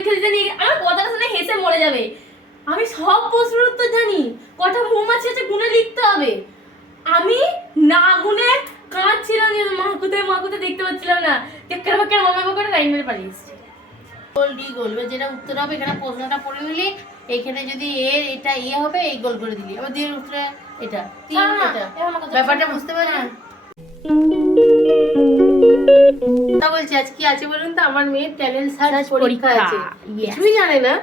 পরীক্ষা দিতে নিয়ে আমার কথাটা শুনে হেসে মরে যাবে। আমি সব প্রশ্নের উত্তর জানি। কটা মৌমাছি আছে গুনে লিখতে হবে। আমি না গুনে কাঁদছিলাম যে মা কোথায় মা কোথায় দেখতে পাচ্ছিলাম না। কেন কেন মামা করে লাইন মেরে পালিয়ে এসেছি। গোল ডি গোল। এবার যেটা উত্তর হবে এখানে প্রশ্নটা পড়ে নিলি এইখানে যদি এ এটা এ হবে এই গোল করে দিলি। এবার দিয়ে উত্তরে এটা তিন এটা। ব্যাপারটা বুঝতে পারছেন তা বলছি আজ কি আছে বলুন তো? আমার মেয়ের ট্যালেন্ট সার্চ পরীক্ষা আছে। কিছুই জানে না।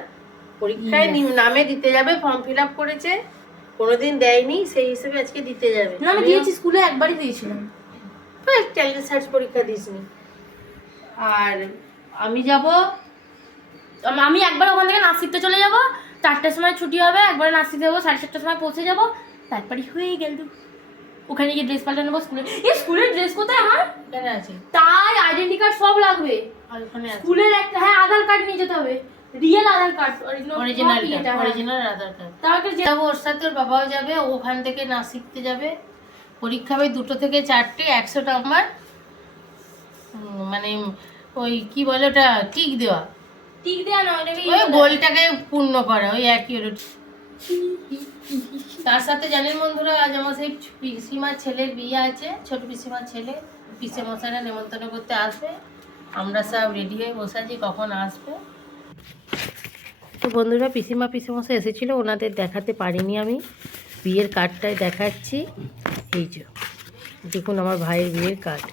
পরীক্ষায় নামে দিতে যাবে ফর্ম ফিল আপ করেছে। কোনোদিন দেয়নি সেই হিসেবে আজকে দিতে যাবে। না আমি দিয়েছি স্কুলে একবারই দিয়েছিলাম। ট্যালেন্ট সার্চ পরীক্ষা দিসনি। আর আমি যাব আমি একবার ওখান থেকে নাচ শিখতে চলে যাব। চারটার সময় ছুটি হবে একবার নাচ শিখতে যাব সাড়ে চারটার সময় পৌঁছে যাব। তারপরে হয়ে গেল। ওখানে গিয়ে ড্রেস পাল্টে নেব স্কুলে এই স্কুলের ড্রেস কোথায় আমার? আছে। তাই আইডেন্টি কার্ড সব লাগবে। স্কুলের একটা হ্যাঁ আধার কার্ড নিয়ে যেতে হবে। Real Aadhaar card original original Aadhaar card তারপরে যে যাব ওর সাথে ওর বাবাও যাবে ওখান থেকে নাচ শিখতে যাবে। পরীক্ষা হবে দুটো থেকে চারটে একশো নাম্বার মানে ওই কি বলে ওটা টিক দেওয়া। টিক দেওয়া নয় ওই গোলটাকে পূর্ণ করা ওই একই হলো তার সাথে জানেন বন্ধুরা, আজ আমার সেই পিসিমার ছেলের বিয়ে আছে, ছোট পিসিমার ছেলে পিসে মশাইরা নেমন্তন্ন করতে আসবে। আমরা সব রেডি হয়ে বসে আছি, কখন আসবে। তো বন্ধুরা, পিসিমা, পিসিমশাই এসেছিল, ওনাদের দেখাতে পারিনি আমি। বিয়ের কার্ডটাই দেখাচ্ছি। এই যে, দেখুন আমার ভাইয়ের বিয়ের কার্ড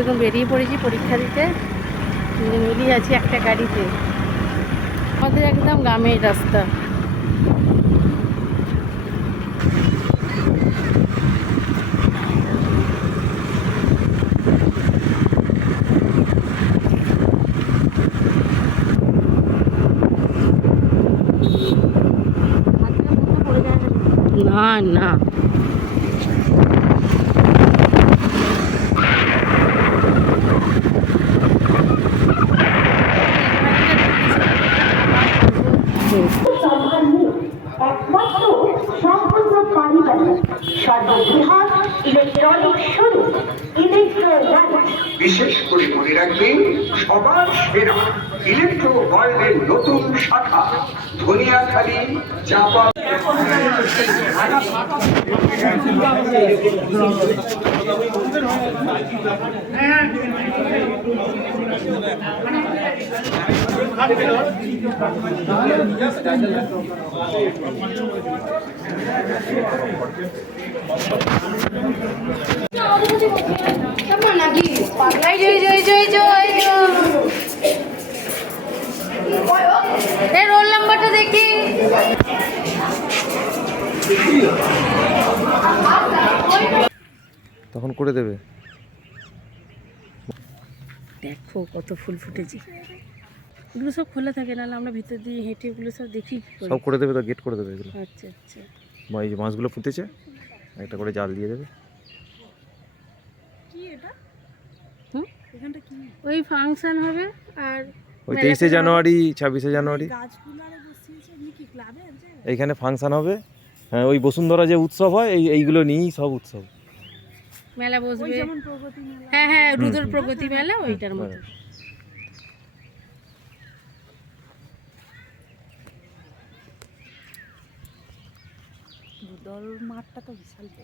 দেখুন, বেরিয়ে পড়েছি পরীক্ষা দিতে। মিলিয়ে আছি একটা গাড়িতে। আমাদের একদম গ্রামের রাস্তা। না না। বিশেষ করে মনে রাখবেন সবার সেরা ইলেকট্রো ওয়ার্ল্ডের নতুন শাখা ধনিয়াখালী চাপা। রোল নাম্বারটা দেখি। তখন করে দেবে। দেখো কত ফুল ফুটেছে। এগুলো সব খোলা থাকে নাহলে আমরা ভিতর দিয়ে হেঁটে এগুলো সব দেখি সব করে দেবে তো গেট করে দেবে এগুলো। আচ্ছা আচ্ছা। মা এই যে মাছগুলো পুঁতেছে একটা করে জাল দিয়ে দেবে। ওই ফাংশন হবে আর ওই তেইশে জানুয়ারি ছাব্বিশে জানুয়ারি। এইখানে ফাংশন হবে। হ্যাঁ ওই বসুন্ধরা যে উৎসব হয় এই এইগুলো নিয়েই সব উৎসব। মেলা বসবে। হ্যাঁ হ্যাঁ রুদ্র প্রগতি মেলা ওইটার মতো।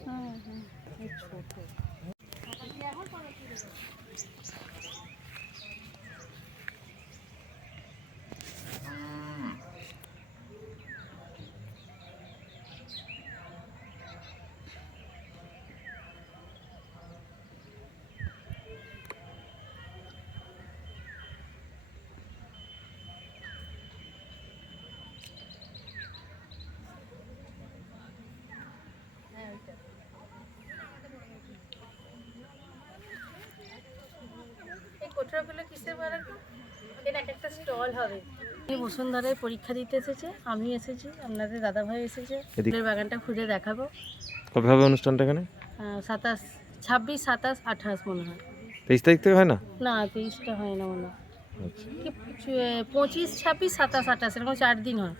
হ্যাঁ। এই কোঠরাগুলো কিসের বলো এটা একটা স্টল হবে। বসুন্ধরায় পরীক্ষা দিতে এসেছে আমি এসেছি আপনাদের দাদাভাই এসেছে। ফুলের বাগানটা খুঁজে দেখাবো। কবে হবে অনুষ্ঠানটা এখানে? সাতাশ ছাব্বিশ সাতাশ আঠাশ মনে হয়। তেইশ তারিখ থেকে হয় না? না তেইশটা হয় না মনে হয়। আচ্ছা। পঁচিশ ছাব্বিশ সাতাশ আঠাশ এরকম চার দিন হয়।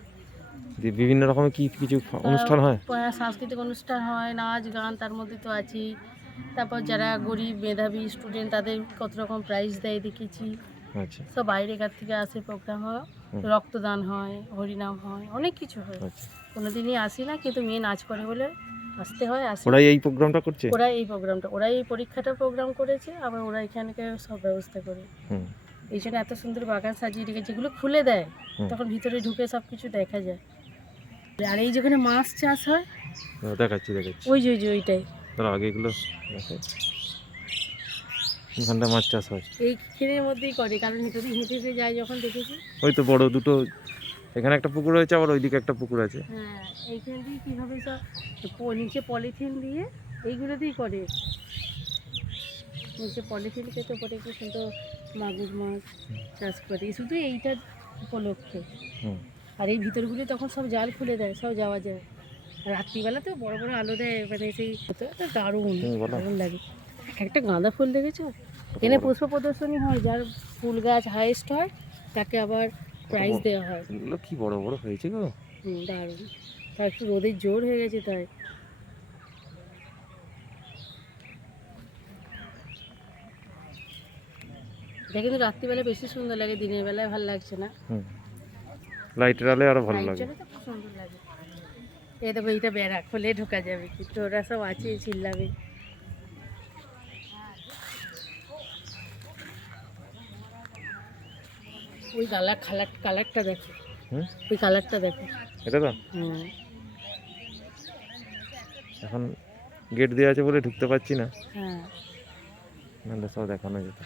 বিভিন্ন রকমের কি কিছু অনুষ্ঠান হয়? সাংস্কৃতিক অনুষ্ঠান হয় নাচ গান তার মধ্যে তো আছেই। তারপর যারা গরিব মেধাবী স্টুডেন্ট তাদের কত রকম প্রাইজ দেয় দেখেছি। আচ্ছা। সব বাইরেকার থেকে আসে প্রোগ্রাম হয়। রক্তদান হয় হরিনাম হয় অনেক কিছু হয়। আচ্ছা। কোনোদিনই আসি না কিন্তু মেয়ে নাচ করে বলে আসতে হয় আসি। ওরাই এই প্রোগ্রামটা করছে? ওরা এই প্রোগ্রামটা ওরা এই পরীক্ষাটা প্রোগ্রাম করেছে আবার ওরা এখানকে সব ব্যবস্থা করে। হুম। এই জন্য এত সুন্দর বাগান সাজিয়ে রেখেছে যেগুলো খুলে দেয় তখন ভিতরে ঢুকে সব কিছু দেখা যায়। আর এই যেখানে মাছ চাষ হয় দেখাচ্ছি দেখাচ্ছি। ওই যে ওই যে ওইটাই। তার আগে এগুলো দেখাই এখানটা মাছ চাষ হয়। এই ক্ষেতের মধ্যেই করে কারণ ভিতরে হেঁটে হেঁটে যায় যখন দেখেছি। ওই তো বড় দুটো এখানে একটা পুকুর রয়েছে আবার ওইদিকে একটা পুকুর আছে। হ্যাঁ এইখান দিয়ে কীভাবে সব নিচে পলিথিন দিয়ে এইগুলো দিয়েই করে। নিচে পলিথিন কেটে পরে কি সুন্দর মাগুর মাছ চাষ করে। শুধু এইটার উপলক্ষে। আর এই ভিতরগুলি তখন সব জাল খুলে দেয় সব যাওয়া যায়। আর রাত্রিবেলা তো বড় বড় আলো দেয় মানে সেই তো দারুণ দারুণ লাগে। একটা গাঁদা ফুল দেখেছ? এখানে পুষ্প প্রদর্শনী হয় যার ফুল গাছ হাইয়েস্ট হয় তাকে আবার প্রাইজ দেওয়া হয়। এগুলো কি বড় বড় হয়েছে গো? হুম দারুণ। তার একটু রোদের জোর হয়ে গেছে তাই। এটা কিন্তু রাত্রিবেলা বেশি সুন্দর লাগে দিনের বেলায় ভালো লাগছে না। লাইটের আলে আরও ভালো লাগে। সুন্দর লাগে। এই দেখো এইটা বেড়া খুলে ঢোকা যাবে কিন্তু ওরা সব আছে চিল্লাবে। ওই কালার কালার কালারটা দেখো। হুম? ওই কালারটা দেখো। এটা তো? এখন গেট দেওয়া আছে বলে ঢুকতে পারছি না। হ্যাঁ। সব দেখানো যেত।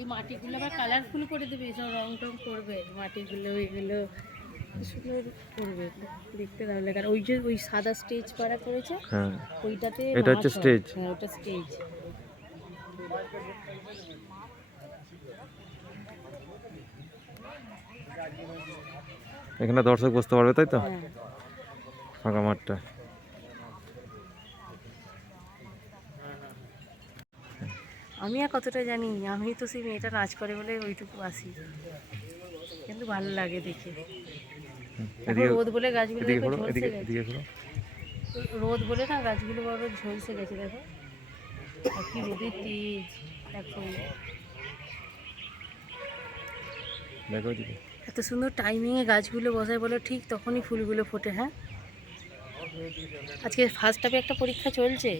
এই মাটিগুলো আবার কালারফুল করে দেবে সব রং টং করবে মাটিগুলো এগুলো সুন্দর করবে দেখতে ভালো লাগে। আর ওই যে ওই সাদা স্টেজ পাড়া করেছে হ্যাঁ। ওইটাতে এটা হচ্ছে হয়। stage? হ্যাঁ ওটা স্টেজ। এখানে দর্শক বসতে পারবে তাই তো? হ্যাঁ। ফাঁকা মাঠটা। আমি আর কতটা জানি আমি তো সেই মেয়েটা নাচ করে বলে ওইটুকু আসি। কিন্তু ভালো লাগে দেখে। রোদ বলে গাছগুলো রোদ বলে না গাছগুলো বড় ঝলসে গেছে দেখো। কি রোদের তেজ এখন দেখো এত সুন্দর টাইমিংয়ে গাছগুলো বসায় বলো ঠিক তখনই ফুলগুলো ফোটে হ্যাঁ? আজকে ফার্স্ট হাফে একটা পরীক্ষা চলছে।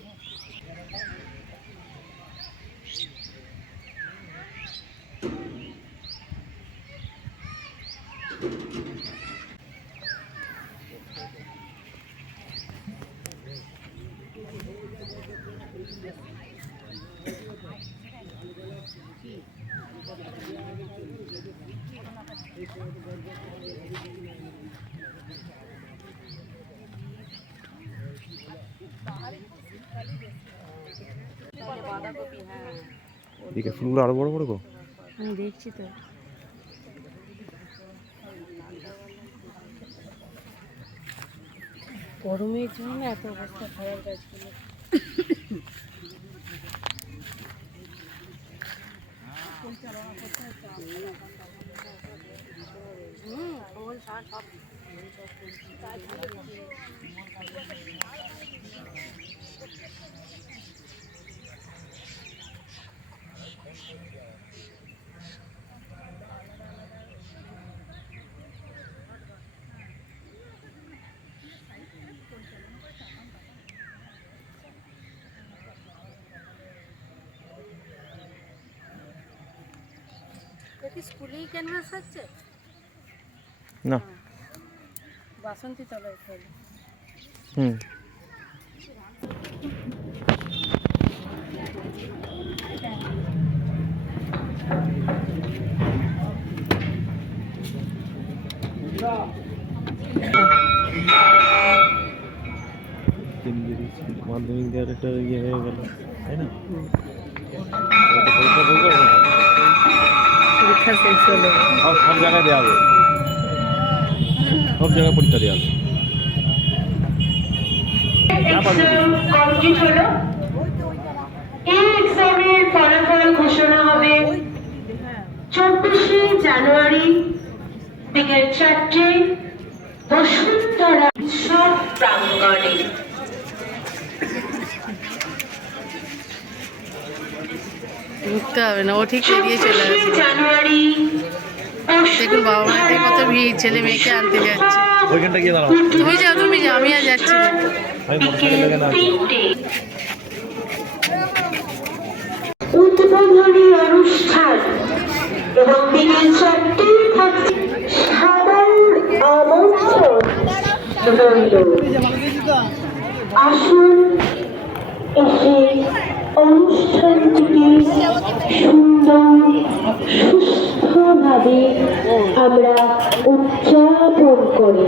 এদিকে ফুলগুলো আরও বড় বড় গো। আমি দেখছি তো। গরমের জন্য এত অবস্থা খারাপ গাছগুলো হুম, ওই সব- সব- এটা কি স্কুলেই ক্যানভাস হচ্ছে না বাসন্তী তলায় ফেলে হুম কেন্দ্রীয় স্কুল মাধ্যমিক দেওয়ার একটা ইয়ে হয়ে গেল তাই না ওটা পরীক্ষা বলতে হবে না? পরীক্ষা শেষ হলো সব সব জায়গায় দেওয়া হবে সব জায়গায় পরীক্ষা দেওয়া হবে কমপ্লিট এই এক্সামের ফলাফল ঘোষণা হবে চব্বিশে জানুয়ারি বিকেল চারটে বসুন্ধরা উৎসব প্রাঙ্গণে। ঢুকতে হবে না ও ঠিক বেরিয়ে চলে আসবে জানুয়ারি দেখুন বাবা মায়েদের কত ভিড় ছেলে মেয়েকে আনতে যাচ্ছে। ওইখানটা গিয়ে দাঁড়াও। তুমি যাও তুমি যাও আমি আর যাচ্ছি না। আমি মোটরসাইকেল এখানে আছি। তিনটে উদ্বোধনী অনুষ্ঠান এবং বিকেল চারটে থাকছে সাধারণ আমন্ত্রণ আসুন এসে অনুষ্ঠানটিকে সুন্দর সুস্থভাবে আমরা উদযাপন করি।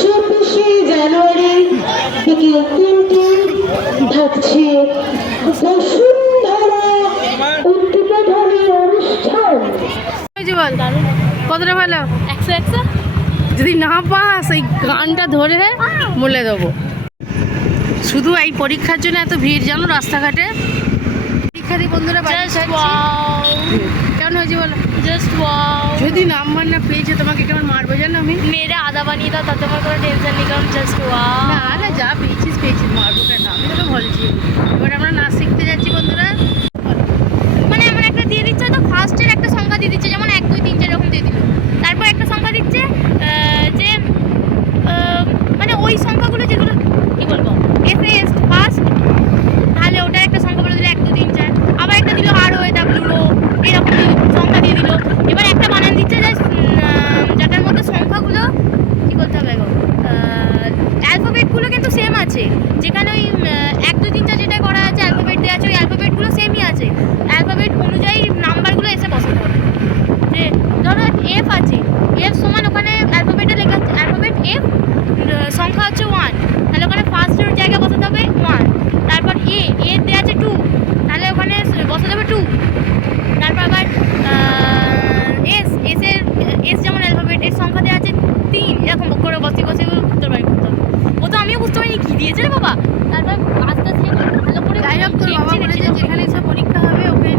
চব্বিশে জানুয়ারি বিকেল তিনটে থাকছে বসুন্ধরা উদ্বোধনী অনুষ্ঠান। কতটা ভালো? একশো একশো। যদি না পাস এই গানটা ধরে বলে দেবো। শুধু এই পরীক্ষার জন্য এত ভিড় জানো রাস্তাঘাটে? পরীক্ষা দিয়ে বন্ধুরা কেমন হয়েছে বলো? জাস্ট ওয়াও যদি নাম্বার না পেয়েছে তোমাকে কেমন মারবো জানো আমি? মেয়েরা আদা বানিয়ে দাও তাতে আমার কোনো টেনশন নেই কারণ জাস্ট ওয়াও না না যা পেয়েছিস পেয়েছিস মারবো কেন আমি তোকে বলছি এবার আমরা নাচ শিখতে যাচ্ছি বন্ধুরা মানে আমার একটা দিয়ে দিচ্ছে তো ফার্স্টের একটা সংখ্যা দিয়ে দিচ্ছে যেমন এক দুই তিন চার এরকম দিয়ে দিল তারপর একটা সংখ্যা দিচ্ছে আহ, যে আহ, মানে ওই সংখ্যাগুলো যেগুলো কি বলব এস এস ফার্স্ট তাহলে ওটার একটা সংখ্যা বলে দিল এক দুই তিন চার আবার একটা দিল আর ও ডাব্লিউ ও এরকম দিল সংখ্যা দিয়ে দিল এবার একটা বানান দিচ্ছে যে উম, আহ, যেটার মধ্যে সংখ্যাগুলো কি বলতে হবে গো অ্যালফাবেটগুলো কিন্তু সেম আছে যেখানে ওই আহ, এক দুই তিন চার যেটা করা আছে অ্যালফাবেট দেওয়া আছে ওই অ্যালফাবেটগুলো সেমই আছে অ্যালফাবেট অনুযায়ী নাম্বারগুলো এসে বসাতে হবে যে ধরো এফ আছে এফ সমান ওখানে অ্যালফাবেটে লেখা আছে অ্যালফাবেট এফ সংখ্যা হচ্ছে ওয়ান তাহলে ওখানে ফার্স্টের জায়গায় বসাতে হবে ওয়ান তারপর এ এ দেওয়া আছে টু তাহলে ওখানে বসাতে হবে টু তারপর আবার এস এস এর এস যেমন অ্যালফাবেট এর সংখ্যা দেওয়া আছে তিন এরকম করে বসে বসে উত্তর বাড়ি করতে হবে ও তো আমিও বুঝতে পারিনি কি দিয়েছে রে বাবা তারপর আস্তে আস্তে ভালো করে যাই হোক তোর বাবা দেখছি, বলেছে দেখছি। যেখানে সব পরীক্ষা হবে ওকে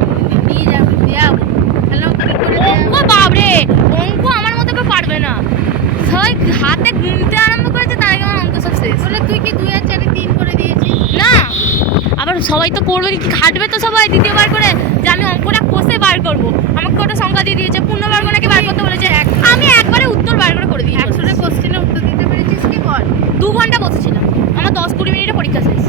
নিয়ে যাবে দেওয়াবো তাহলে ও কি করে দেয়া- অঙ্ক বাবরে অঙ্ক আমার মতো কেউ পারবে না সবাই হাতে আরম্ভ করেছে তার আগে আমার অঙ্ক সব শেষ। বলে তুই কি দুই আর চারে তিন করে দিয়েছিস? না! আবার সবাই তো করবে কি খাটবে তো সবাই দ্বিতীয়বার করে যে আমি অঙ্কটা কষে বার করব। আমাকে ওটা সংখ্যা দিয়ে দিয়েছে পূর্ণবার নাকি বার করতে বলেছে। আমি একবারে উত্তর বার করে করে দিয়েছি। একশোটা কোশ্চেনের উত্তর দিতে পেরেছিস কি বল? দু ঘণ্টা বসেছিলাম। আমার দশ কুড়ি মিনিটে পরীক্ষা শেষ।